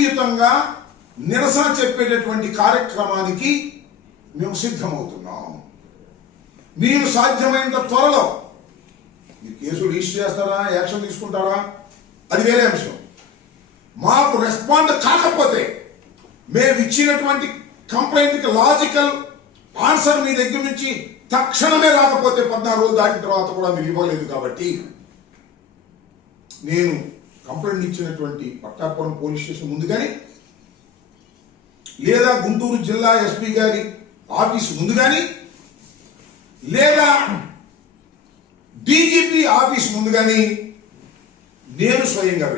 శాంతియుతంగా నిరసన చెప్పేటటువంటి కార్యక్రమానికి మేము సిద్ధమవుతున్నాం. మీరు సాధ్యమైనంత త్వరలో ఈ కేసులు రిజిస్టర్ చేస్తారా, యాక్షన్ తీసుకుంటారా, అది వేరే అంశం. మాకు రెస్పాండ్ కాకపోతే మేము ఇచ్చినటువంటి కంప్లైంట్కి లాజికల్ ఆన్సర్ మీ దగ్గర నుంచి తక్షణమే రాకపోతే 14 రోజులు దాటిన తర్వాత కూడా మీరు ఇవ్వలేదు. కాబట్టి నేను కంప్లైంట్ ఇచ్చినటువంటి పట్టాపురం పోలీస్ స్టేషన్ ముందు కానీ, లేదా గుంటూరు జిల్లా ఎస్పీ గారి ఆఫీసు ముందు కానీ, లేదా డీజీపీ ఆఫీస్ ముందు కానీ నేను స్వయంగా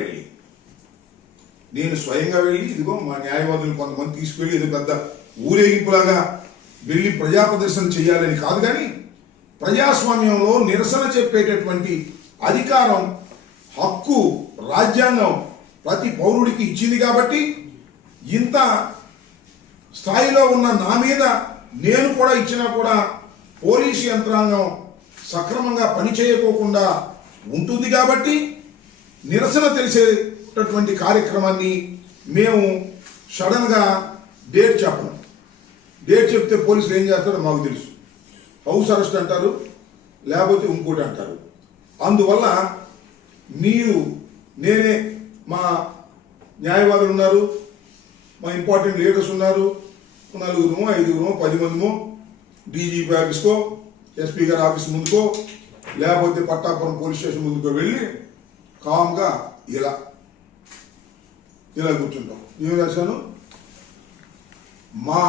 వెళ్ళి ఇదిగో మా న్యాయవాదులు కొంతమంది తీసుకెళ్ళి ఏదో పెద్ద ఊరేగింపులాగా వెళ్ళి ప్రజా ప్రదర్శన చేయాలని కాదు, కానీ ప్రజాస్వామ్యంలో నిరసన చెప్పేటటువంటి అధికారం, హక్కు రాజ్యాంగం ప్రతి పౌరుడికి ఇచ్చింది. కాబట్టి ఇంత స్థాయిలో ఉన్న నా మీద నేను కూడా ఇచ్చినా కూడా పోలీసు యంత్రాంగం సక్రమంగా పనిచేయకోకుండా ఉంటుంది. కాబట్టి నిరసన తెలిసేటటువంటి కార్యక్రమాన్ని మేము సడన్గా డేట్ చెప్పను. డేట్ చెప్తే పోలీసులు ఏం చేస్తారో మాకు తెలుసు. హౌస్ అరెస్ట్ అంటారు, లేకపోతే ఇంకోటి అంటారు. అందువల్ల మీరు నేనే, మా న్యాయవాదులు ఉన్నారు, మా ఇంపార్టెంట్ లీడర్స్ ఉన్నారు, 4 5 10 మందిమో డీజీపీ ఆఫీస్కో, ఎస్పీ గారి ఆఫీస్ ముందుకో, లేకపోతే పట్టాపురం పోలీస్ స్టేషన్ ముందుకో వెళ్ళి కామ్గా ఇలా కూర్చుంటాం. ఏం రాశాను? మా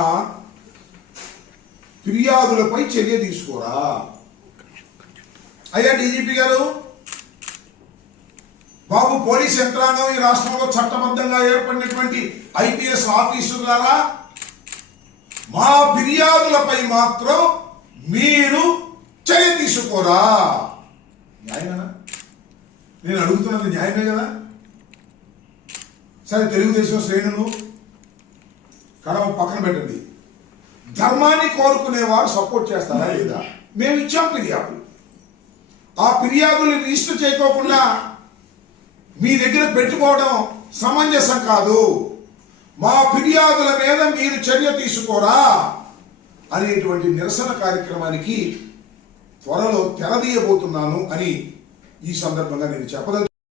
ఫిర్యాదులపై చర్య తీసుకోరా. అయ్యా డీజీపీ గారు, బాబు పోలీస్ యంత్రాంగం ఈ రాష్ట్రంలో చట్టబద్ధంగా ఏర్పడినటువంటి ఐపీఎస్ ఆఫీసర్లారా, మా ఫిర్యాదులపై మాత్రం మీరు చర్య తీసుకోరా. న్యాయమేనా? నేను అడుగుతున్నది న్యాయమే కదా? సరే, తెలుగుదేశం శ్రేణులు కడవ పక్కన పెట్టండి. ధర్మాన్ని కోరుకునేవారు సపోర్ట్ చేస్తారా లేదా? మేము ఇచ్చాం ఫిర్యాదులు. ఆ ఫిర్యాదులు రిజిస్టర్ చేయకోకుండా మీ దగ్గర పెట్టుకోవడం సమంజసం కాదు. మా ఫిర్యాదుల మీద మీరు చర్య తీసుకోరా అనేటువంటి నిరసన కార్యక్రమానికి త్వరలో తెరదీయబోతున్నాను అని ఈ సందర్భంగా నేను చెప్పదలుచుకున్నాను.